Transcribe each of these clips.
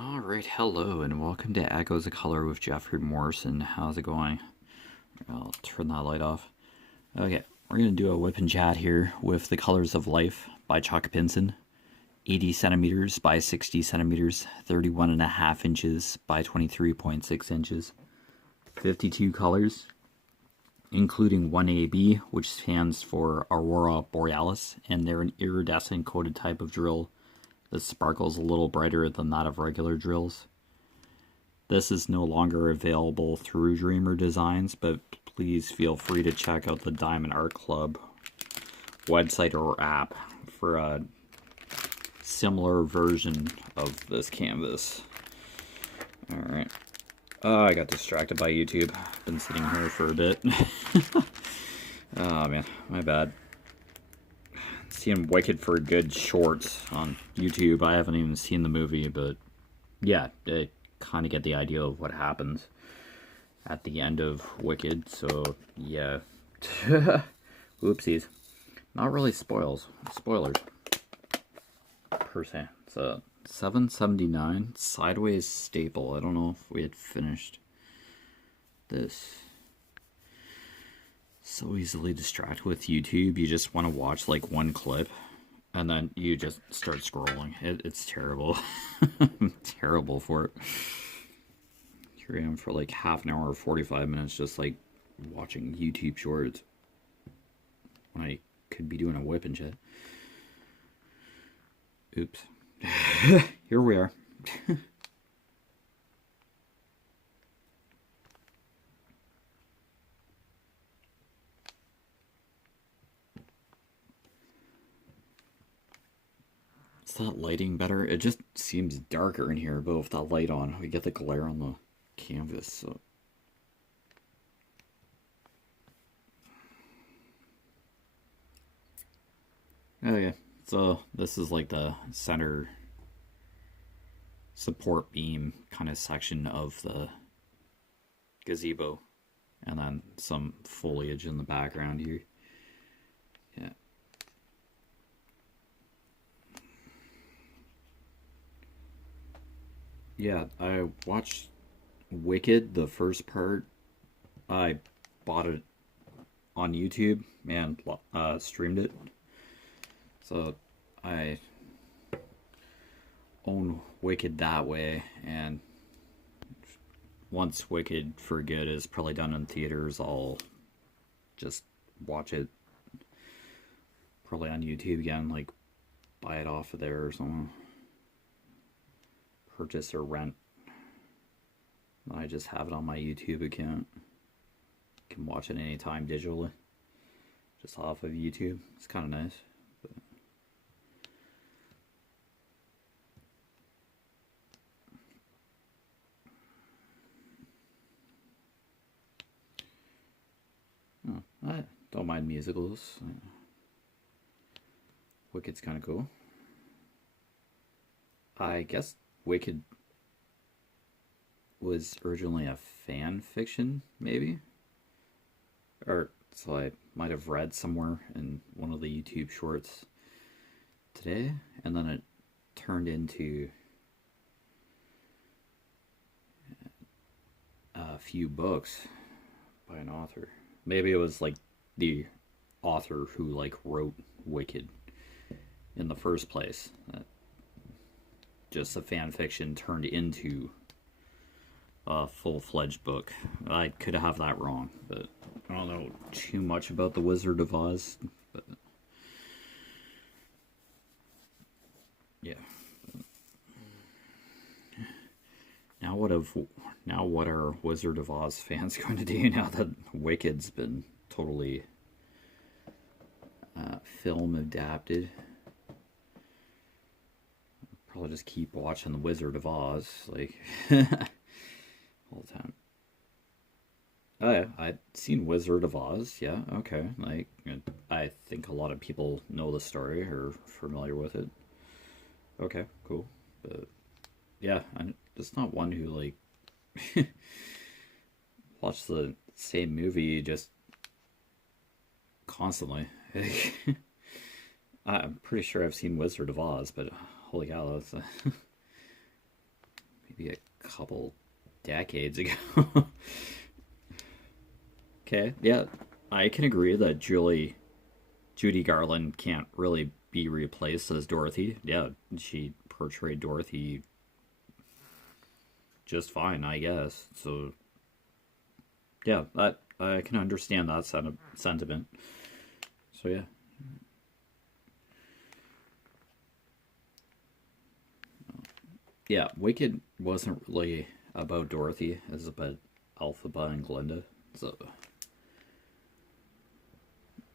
Alright, hello and welcome to Echoes of Color with Jeffery Morrison. How's it going? I'll turn that light off. Okay, we're going to do a whip and chat here with The Colors of Life by Chuck Pinson. 80 centimeters by 60 centimeters, 31.5 inches by 23.6 inches. 52 colors, including 1AB, which stands for Aurora Borealis, and they're an iridescent coated type of drill. This sparkles a little brighter than that of regular drills. This is no longer available through Dreamer Designs, but please feel free to check out the Diamond Art Club website or app for a similar version of this canvas. Alright. I got distracted by YouTube. Been sitting here for a bit. Oh man, my bad. Seeing Wicked for Good shorts on YouTube. I haven't even seen the movie, but yeah, I kind of get the idea of what happens at the end of Wicked, so yeah. Oopsies. Not really spoilers, per se. It's a 779 sideways staple. I don't know if we had finished this. So easily distracted with YouTube. You just want to watch like one clip and then you just start scrolling. It's terrible. I'm terrible for it. Here I am for like half an hour or 45 minutes just like watching YouTube shorts when I could be doing a whip and shit. Oops. Here we are. Is that lighting better? It just seems darker in here, but with that light on, we get the glare on the canvas. So. Okay, so this is like the center support beam kind of section of the gazebo, and then some foliage in the background here. Yeah. Yeah, I watched Wicked, the first part. I bought it on YouTube and streamed it. So I own Wicked that way, and once Wicked for Good is probably done in theaters, I'll just watch it probably on YouTube again, like buy it off of there or something. Purchase or rent. I just have it on my YouTube account. Can watch it anytime digitally, just off of YouTube. It's kind of nice. But oh, I don't mind musicals. Wicked's kind of cool. I guess Wicked was originally a fan fiction, maybe? Or so I might have read somewhere in one of the YouTube shorts today, and then it turned into a few books by an author. Maybe it was like the author who like wrote Wicked in the first place. Just a fan fiction turned into a full-fledged book. I could have that wrong, but I don't know too much about the Wizard of Oz. But yeah. Now what are Wizard of Oz fans going to do now that Wicked's been totally film adapted? Probably just keep watching the Wizard of Oz, like all the time. Oh yeah, I've seen Wizard of Oz. Yeah, okay. Like I think a lot of people know the story or familiar with it. Okay, cool. But yeah, I'm just not one who like watch the same movie just constantly. I'm pretty sure I've seen Wizard of Oz, but holy cow, that's maybe a couple decades ago. Okay, yeah, I can agree that Judy Garland can't really be replaced as Dorothy. Yeah, she portrayed Dorothy just fine, I guess. So yeah, that I can understand that sentiment. So yeah, yeah. Wicked wasn't really about Dorothy; it was about Elphaba and Glinda. So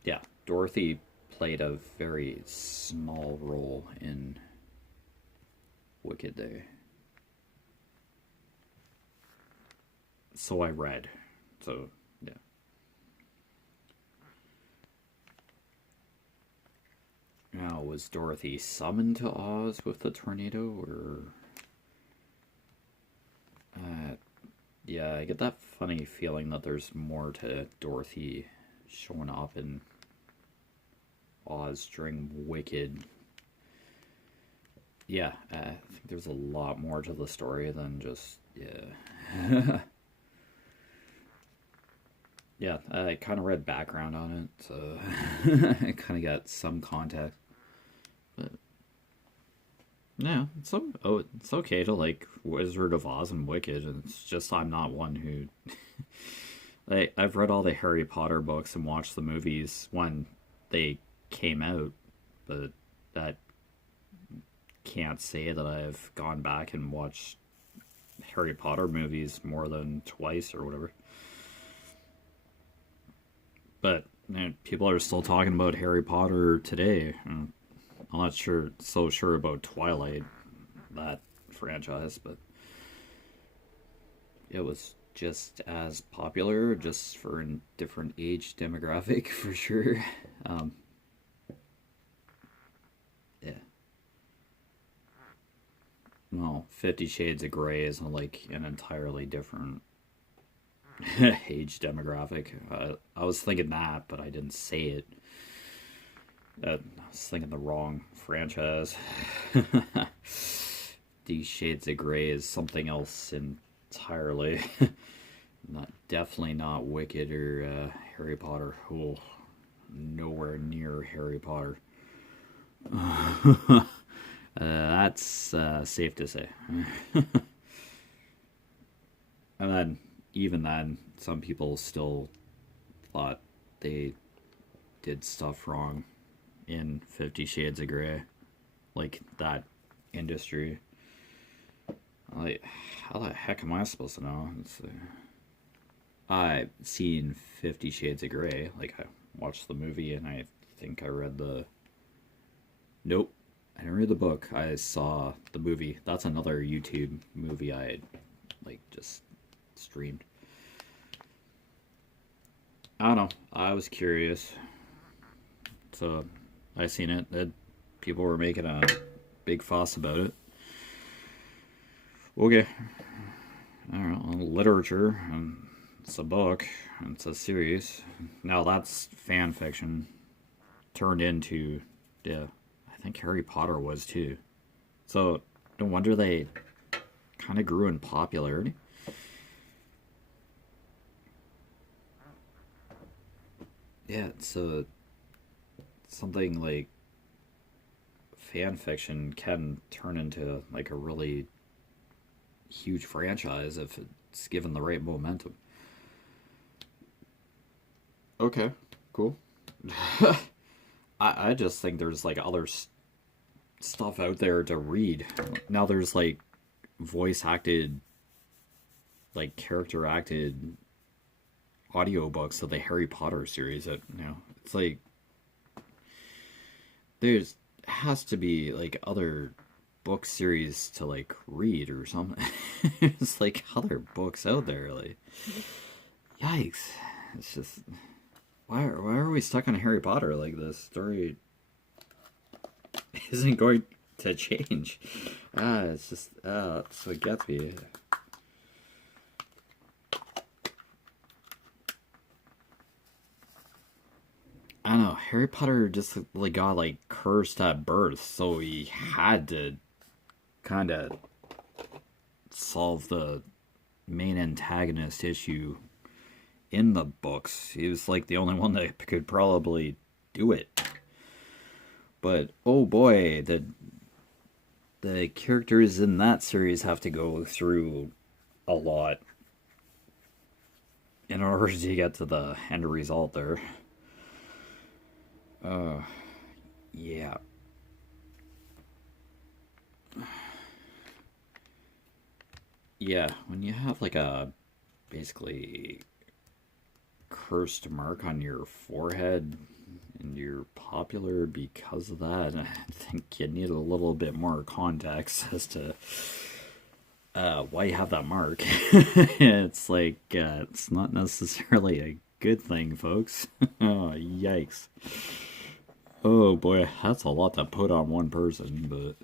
yeah, Dorothy played a very small role in Wicked there. So I read. So yeah. Now, was Dorothy summoned to Oz with the tornado, or uh, yeah, I get that funny feeling that there's more to Dorothy showing up in Oz during Wicked. Yeah, I think there's a lot more to the story than just yeah. Yeah, I kind of read background on it, so I kind of got some context. But yeah, it's okay to like Wizard of Oz and Wicked. And it's just I'm not one who I've read all the Harry Potter books and watched the movies when they came out, but that can't say that I've gone back and watched Harry Potter movies more than twice or whatever. But people are still talking about Harry Potter today. I'm not so sure about Twilight, that franchise, but it was just as popular, just for a different age demographic for sure. Um, yeah. Well, 50 Shades of Grey is like an entirely different age demographic. I was thinking that, but I didn't say it. I was thinking the wrong franchise. These Shades of Grey is something else entirely. Not definitely not Wicked or Harry Potter. Oh, nowhere near Harry Potter. That's safe to say. And then, even then, some people still thought they did stuff wrong in 50 Shades of Grey. Like, that industry. Like, how the heck am I supposed to know? I've seen 50 Shades of Grey. Like, I watched the movie and I think I read the. Nope. I didn't read the book. I saw the movie. That's another YouTube movie I, like, just streamed. I don't know. I was curious. So, I seen it. People were making a big fuss about it. Okay. I don't know. Literature. It's a book. It's a series. Now that's fan fiction turned into, yeah, I think Harry Potter was too. So no wonder they kind of grew in popularity. Yeah, so something like fan fiction can turn into like a really huge franchise if it's given the right momentum. Okay, cool. I just think there's like other stuff out there to read. Now there's like voice acted, like character acted audiobooks of the Harry Potter series that, it's like there's has to be like other book series to like read or something. It's like other books out there, like yikes. It's just why are we stuck on Harry Potter? Like the story isn't going to change. It's just that's what gets me. I don't know. Harry Potter just like got like cursed at birth, so he had to kind of solve the main antagonist issue in the books. He was like the only one that could probably do it. But oh boy, the characters in that series have to go through a lot in order to get to the end result there. Yeah. Yeah, when you have like a basically cursed mark on your forehead and you're popular because of that, I think you need a little bit more context as to why you have that mark. It's like, it's not necessarily a good thing, folks. Oh, yikes. Oh boy, that's a lot to put on one person, but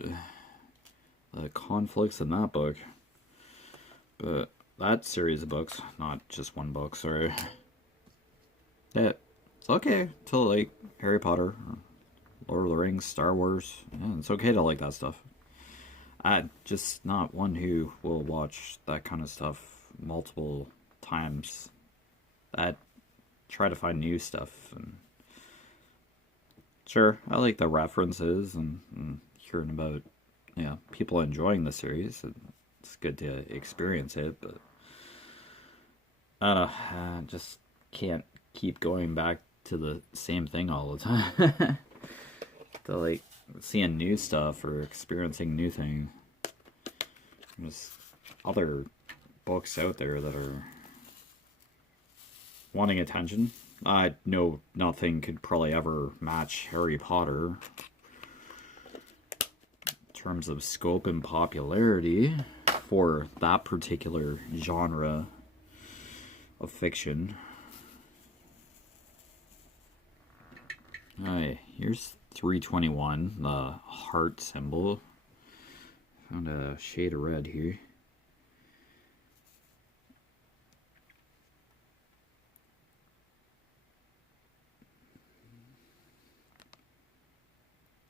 the conflicts in that book. But that series of books, not just one book, sorry. Yeah, it's okay to like Harry Potter, Lord of the Rings, Star Wars. Yeah, it's okay to like that stuff. I'm just not one who will watch that kind of stuff multiple times. I try to find new stuff. And sure, I like the references and hearing about people enjoying the series. It's good to experience it, but I don't know, I just can't keep going back to the same thing all the time. To like seeing new stuff or experiencing new things. There's other books out there that are wanting attention. I know nothing could probably ever match Harry Potter in terms of scope and popularity for that particular genre of fiction. Alright, here's 321, the heart symbol. Found a shade of red here.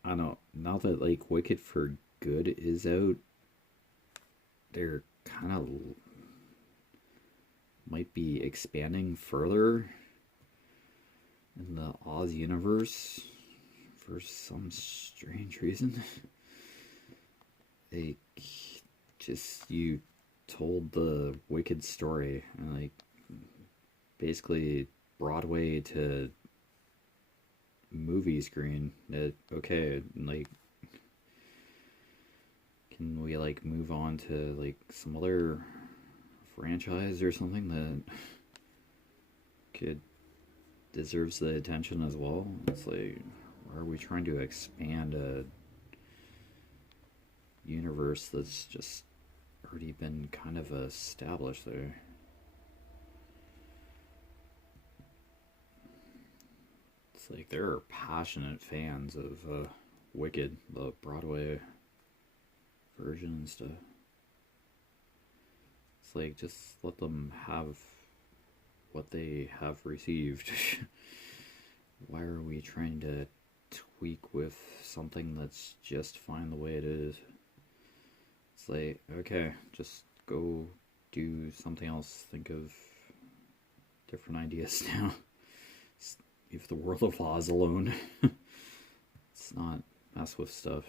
I don't know, now that like Wicked for Good is out, they're kind of might be expanding further in the Oz universe for some strange reason. Like, just you told the Wicked story and like basically Broadway to movie screen. Okay, like, can we like move on to like some other franchise or something that could deserves the attention as well? It's like, are we trying to expand a universe that's just already been kind of established there? It's like there are passionate fans of Wicked, the Broadway version and stuff. It's like, just let them have what they have received. Why are we trying to tweak with something that's just fine the way it is? It's like, okay, just go do something else. Think of different ideas now. Leave the world of Oz alone. Let's not mess with stuff.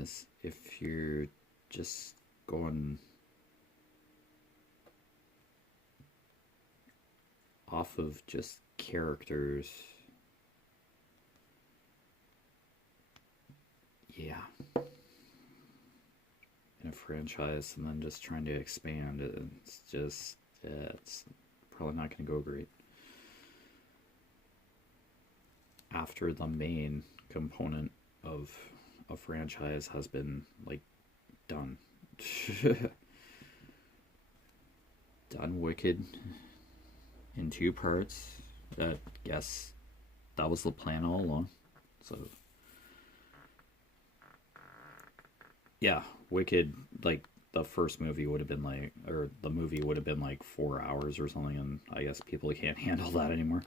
As if you're just going off of just characters, yeah, in a franchise, and then just trying to expand it, it's just, it's probably not going to go great after the main component of a franchise has been like done. Done Wicked in 2 parts. Yes, that was the plan all along. So yeah, Wicked, like the first movie would have been like, or the movie would have been like 4 hours or something, and I guess people can't handle that anymore.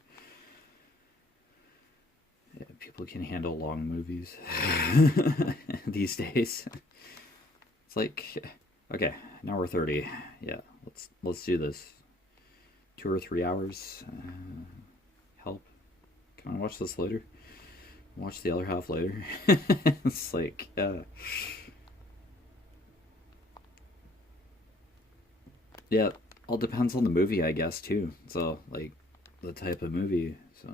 Yeah, people can handle long movies these days. It's like, okay, now we're 30. Yeah, let's do this. 2 or 3 hours. Help. Can I watch this later? Watch the other half later. It's like, yeah, all depends on the movie, I guess, too. So, like, the type of movie. So,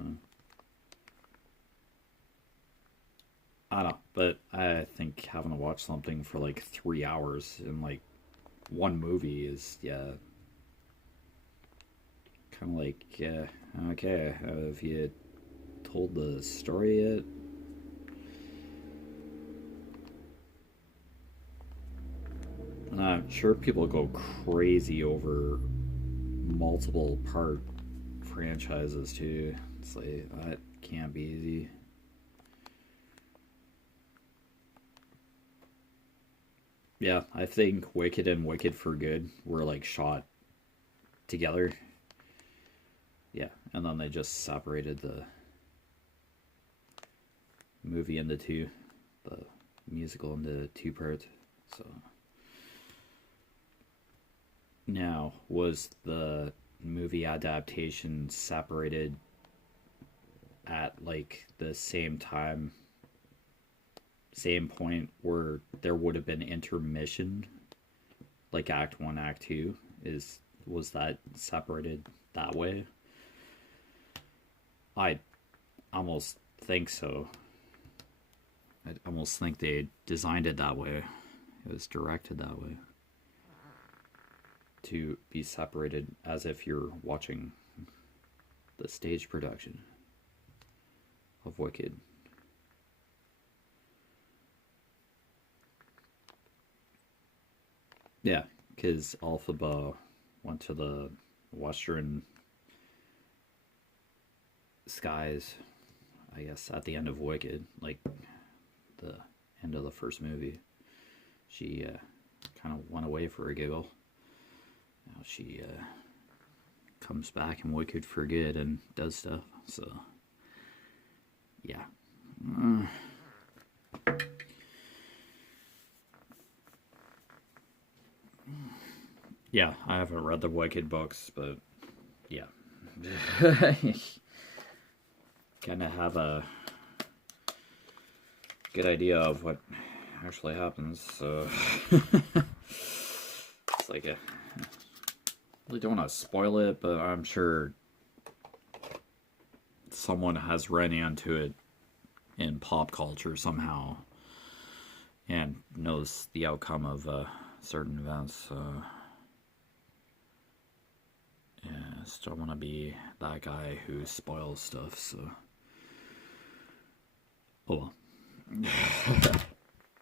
I don't know. But I think having to watch something for like 3 hours in like one movie is, yeah, kind of like, yeah, okay, have you told the story yet? And I'm sure people go crazy over multiple part franchises too. It's like, that can't be easy. Yeah, I think Wicked and Wicked for Good were like shot together. Yeah, and then they just separated the movie into two, the musical into two parts. So now, was the movie adaptation separated at like the same time, same point where there would have been intermission, like Act One, Act Two? Was that separated that way? I almost think so. I almost think they designed it that way. It was directed that way to be separated as if you're watching the stage production of Wicked. Yeah, because Alphaba went to the western skies, I guess, at the end of Wicked, like the end of the first movie. She kind of went away for a giggle. Now she comes back in Wicked for good and does stuff. So, yeah. Yeah, I haven't read the Wicked books, but yeah. Kind of have a good idea of what actually happens. So it's like a, I really don't want to spoil it, but I'm sure someone has run into it in pop culture somehow and knows the outcome of certain events. Yeah, I just don't want to be that guy who spoils stuff. So, oh well.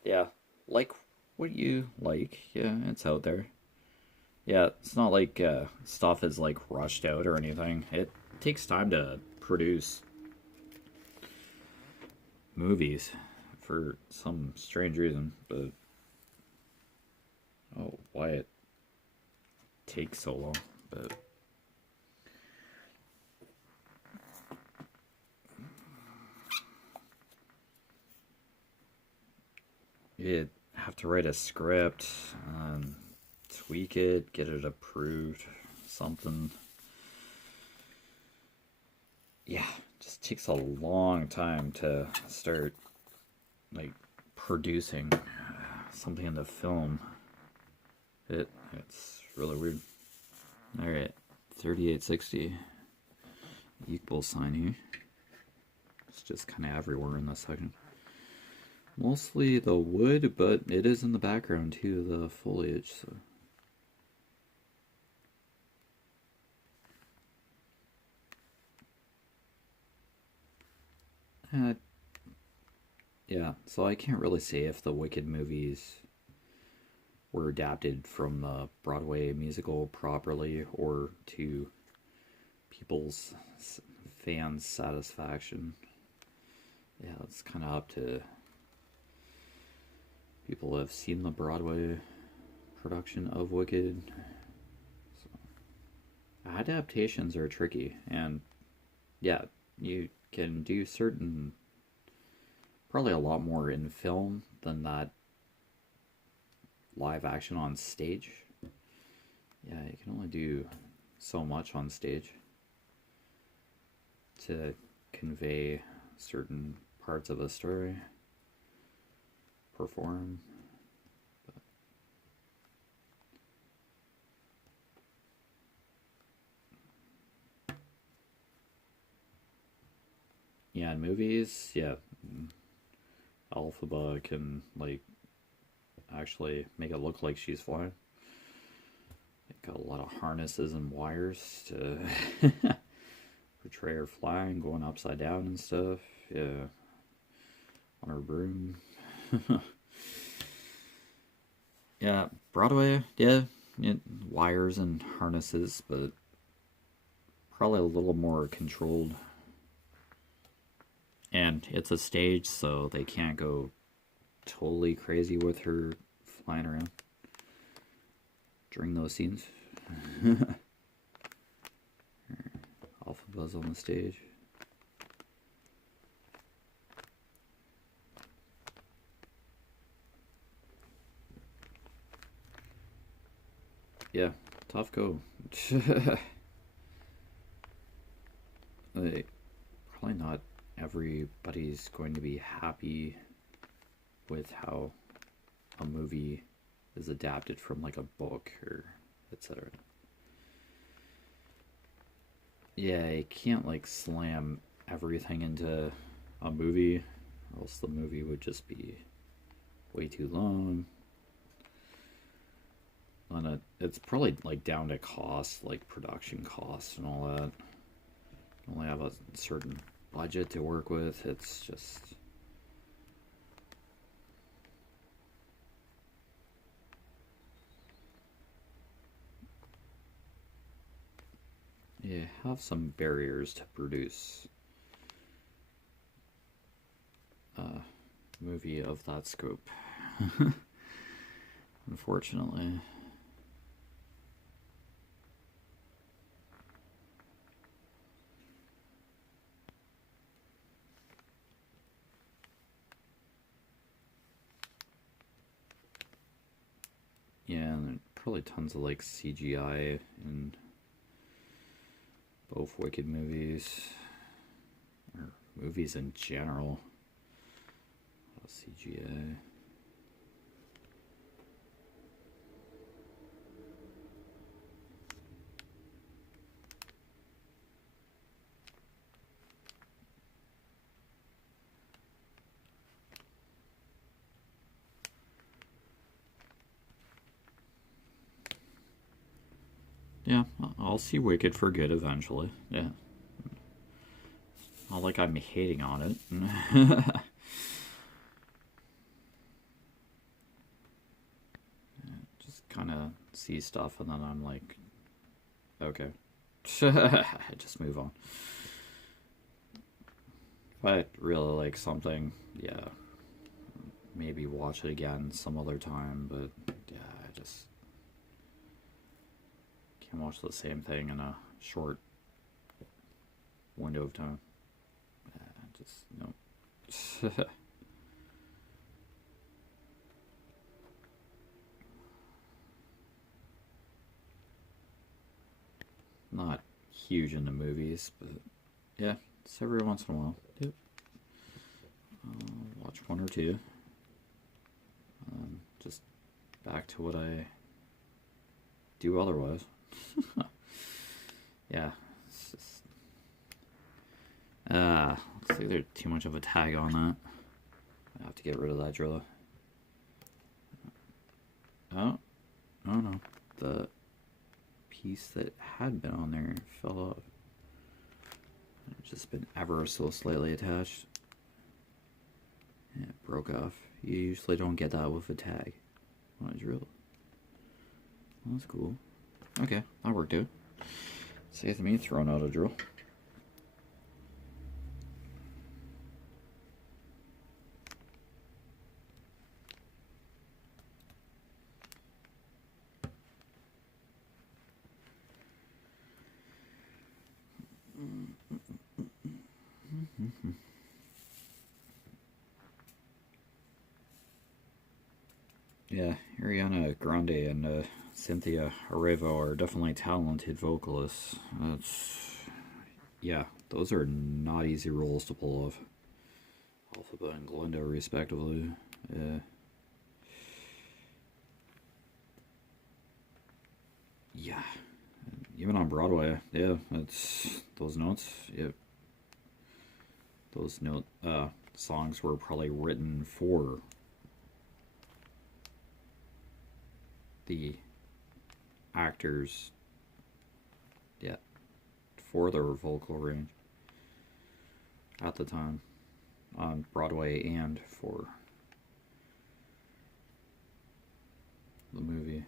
Yeah, like what you like. Yeah, it's out there. Yeah, it's not like stuff is like rushed out or anything. It takes time to produce movies for some strange reason, but oh, why it takes so long? But you have to write a script, tweak it, get it approved, something. Yeah, just takes a long time to start like producing something in the film. It's really weird. All right, 3860 equal sign here. It's just kind of everywhere in this section. Mostly the wood, but it is in the background too, the foliage. So. Yeah, so I can't really say if the Wicked movies were adapted from the Broadway musical properly or to people's fans' satisfaction. Yeah, it's kind of up to people who have seen the Broadway production of Wicked. So, adaptations are tricky, and yeah, you can do certain probably a lot more in film than that live action on stage. Yeah, you can only do so much on stage to convey certain parts of a story, perform. Yeah, in movies, yeah, Alphaba can like actually make it look like she's flying. Got a lot of harnesses and wires to portray her flying, going upside down and stuff. Yeah, on her broom. Yeah, Broadway. Yeah, wires and harnesses, but probably a little more controlled. And it's a stage, so they can't go totally crazy with her flying around during those scenes. Alpha Buzz on the stage. Yeah, tough go. Like, probably not everybody's going to be happy with how a movie is adapted from like a book or etc. Yeah, you can't like slam everything into a movie, or else the movie would just be way too long. And it's probably like down to cost, like production costs and all that. You only have a certain budget to work with. It's just you have some barriers to produce a movie of that scope. Unfortunately. Yeah, and probably tons of like CGI in both Wicked movies, or movies in general. CGI. Yeah, I'll see Wicked for good eventually. Yeah. Not like I'm hating on it. Just kind of see stuff and then I'm like, okay. Just move on. If I really like something, yeah, maybe watch it again some other time, but yeah, I just can't watch the same thing in a short window of time. Just, no. Not huge into movies, but yeah, it's every once in a while. Yep. I'll watch one or two. Just back to what I do otherwise. Yeah. It's just, looks like there's too much of a tag on that. I have to get rid of that driller. Oh no. The piece that had been on there fell off. It's just been ever so slightly attached. Yeah, it broke off. You usually don't get that with a tag on a drill. Well, that's cool. Okay, that worked out. Saves me throwing out a drill. Yeah, Ariana Grande and Cynthia Erivo are definitely talented vocalists. Yeah, those are not easy roles to pull off. Alphaba and Glinda, respectively. Yeah, even on Broadway, yeah, it's those notes. Yep, those songs were probably written for the actors. Yeah, for their vocal range at the time on Broadway and for the movie.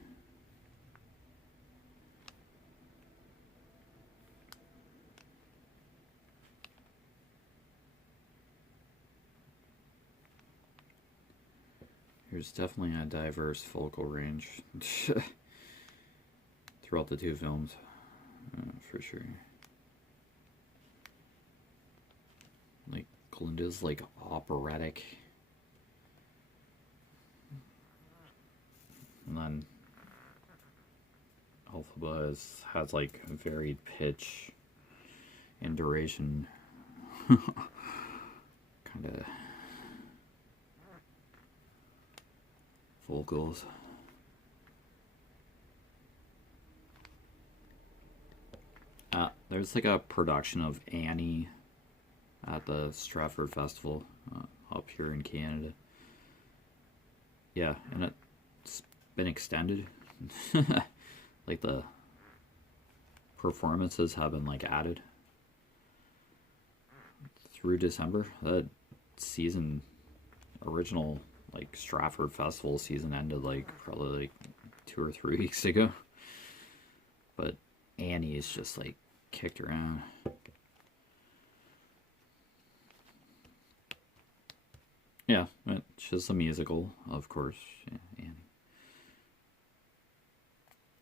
There's definitely a diverse vocal range throughout the two films, for sure. Like, Glinda's like operatic. And then Alphaba has like varied pitch and duration. Kind of vocals. There's like a production of Annie at the Stratford Festival up here in Canada. Yeah, and it's been extended. Like the performances have been like added through December. That season, original like Stratford Festival season ended like probably like 2 or 3 weeks ago. But Annie is just like kicked around. Yeah, it's just a musical, of course. Yeah, Annie.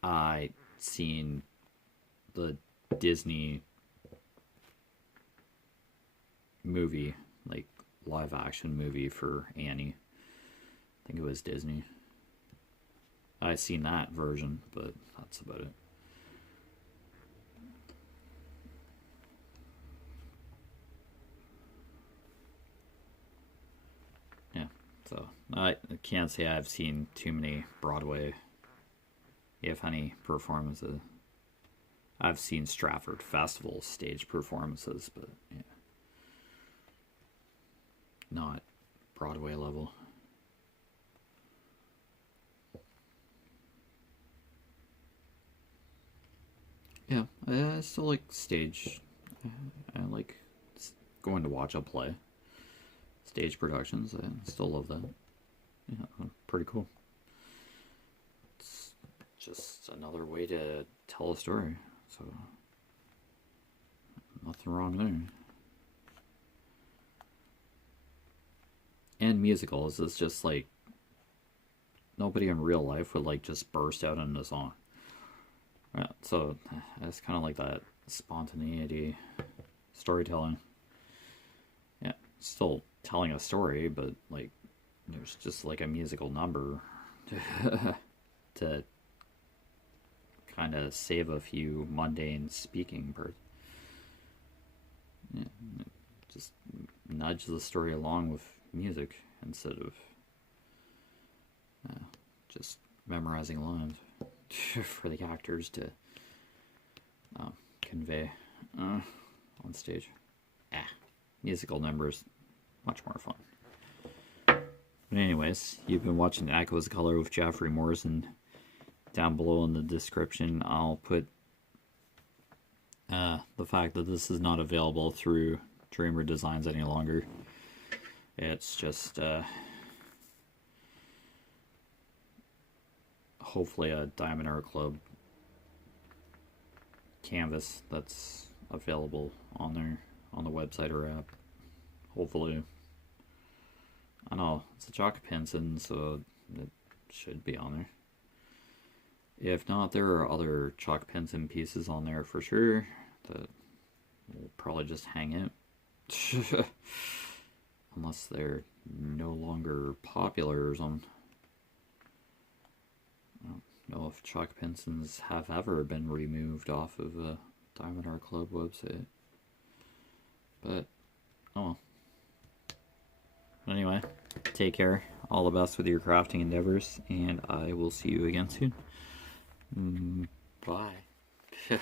I seen the Disney movie, like live action movie for Annie. I think it was Disney. I seen that version, but that's about it. Yeah, so I can't say I've seen too many Broadway, if any, performances. I've seen Stratford Festival stage performances, but yeah, not Broadway level. Yeah, I still like stage. I like going to watch a play. Stage productions, I still love that. Yeah, pretty cool. It's just another way to tell a story, so nothing wrong there. And musicals, it's just like nobody in real life would like just burst out into song. Yeah, so it's kind of like that spontaneity storytelling. Yeah, still telling a story, but like there's just like a musical number to kind of save a few mundane speaking parts. Yeah, just nudge the story along with music instead of just memorizing lines for the actors to convey on stage. Musical numbers, much more fun. But anyways, you've been watching Echoes of Color with Jefferey Morrison. Down below in the description, I'll put the fact that this is not available through Dreamer Designs any longer. It's just hopefully a Diamond Art Club canvas that's available on there on the website or app. Hopefully. I know it's a chalk pencil, so it should be on there. If not, there are other chalk pens and pieces on there for sure that will probably just hang it. Unless they're no longer popular or something. know if chalk pencils have ever been removed off of a Diamond Art Club website. But, oh well. Anyway, take care. All the best with your crafting endeavors, and I will see you again soon. Bye.